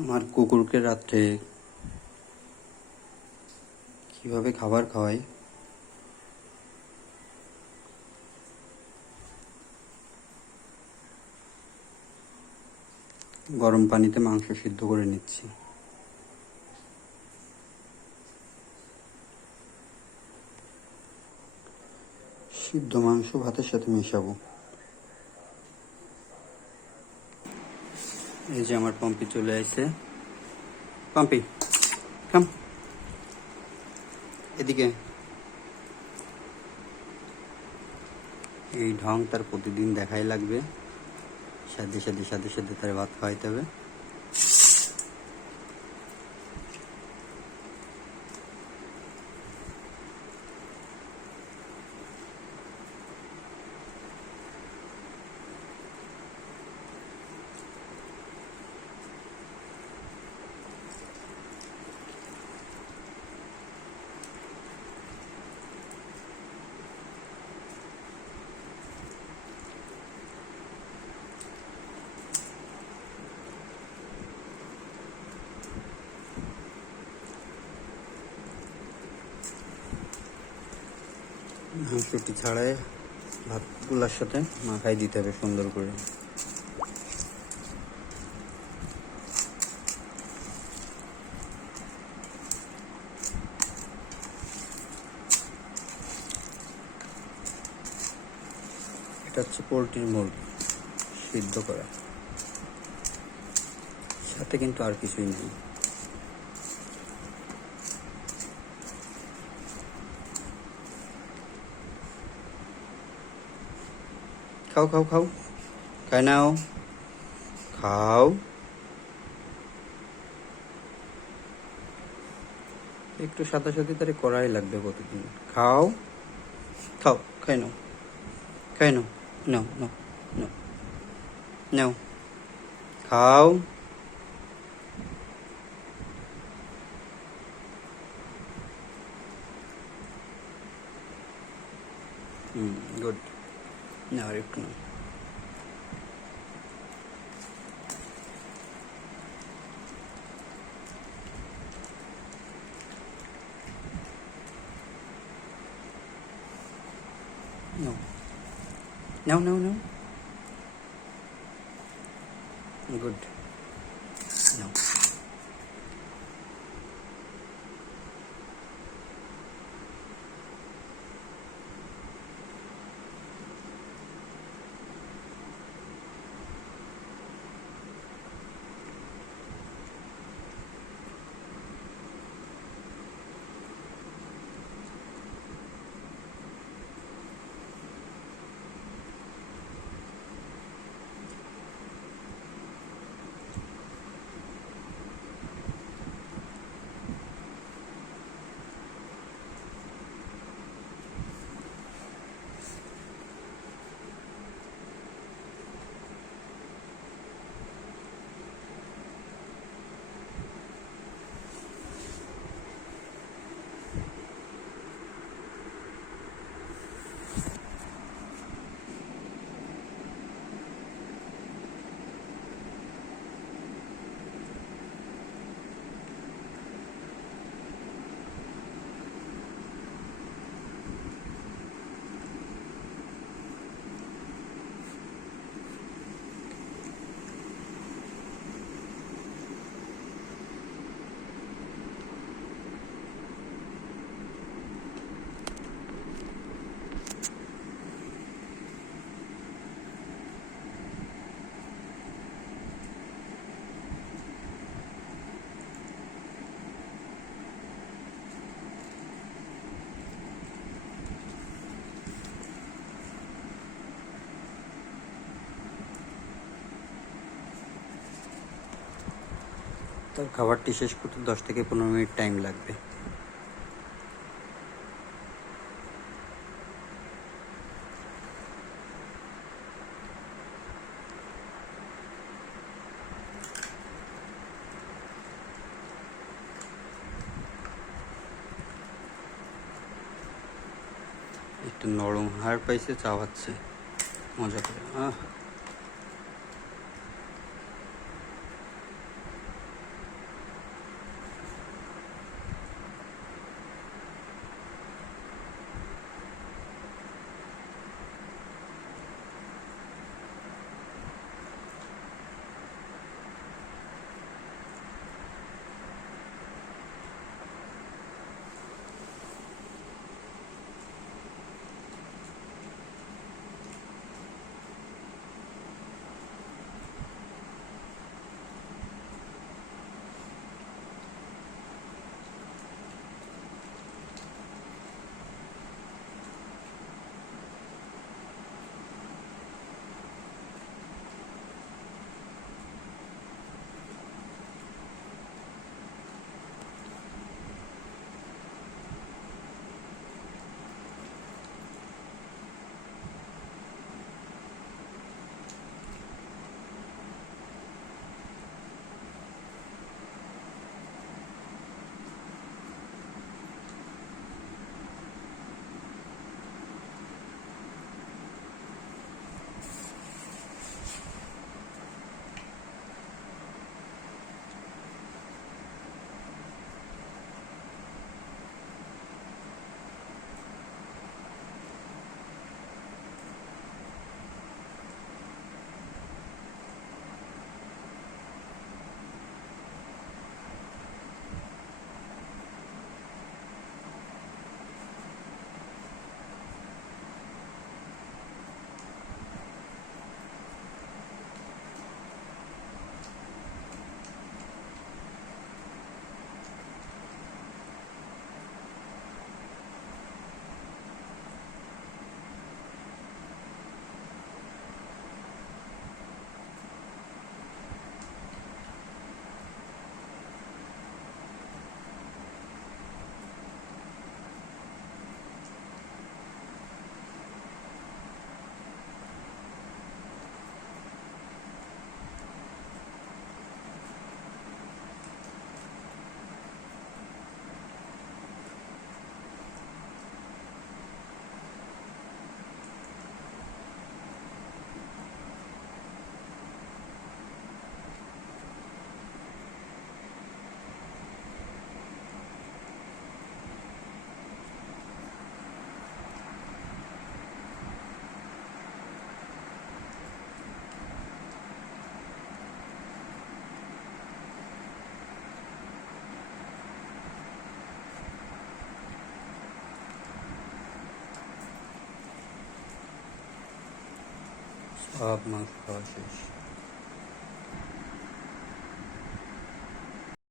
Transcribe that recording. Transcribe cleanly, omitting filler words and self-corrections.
আমার কুকুরকে রাত্রে কিভাবে খাবার খাওয়াই, গরম পানিতে মাংস সিদ্ধ করে নিচ্ছি। সিদ্ধ মাংস ভাতের সাথে মেশাবো। এই যে আমার পম্পি চলে আসছে। পম্পি কাম এদিকে। এই ঢং তার প্রতিদিন দেখাই লাগবে। সাথে সাথে সাথে সাথে তার ভাত খাওয়াইতে হবে। মাংসটি ছাড়াই ভাতগুলোর সাথে মাখাই দিতে হবে সুন্দর করে। এটা হচ্ছে পোলট্রির মুরগি সিদ্ধ করা, সাথে কিন্তু আর কিছুই নেই। খাও খাও খাও, খাই নাও, খাও। একটু সাথে সাথে তারে করাই লাগবে প্রতিদিন। খাও খাও, খাই নাও, খাই নাও, নাও নাও নাও নাও, খাও। গুড। নাও আর একটু নাও। No. No, no, no. Good. No. তার খাবারটি শেষ করতে 10 থেকে 15 মিনিট টাইম লাগবে। একটু নরম হাড় পাইছে, চাওয়াচ্ছে মজা করে। সব মাংস খাওয়া শেষ।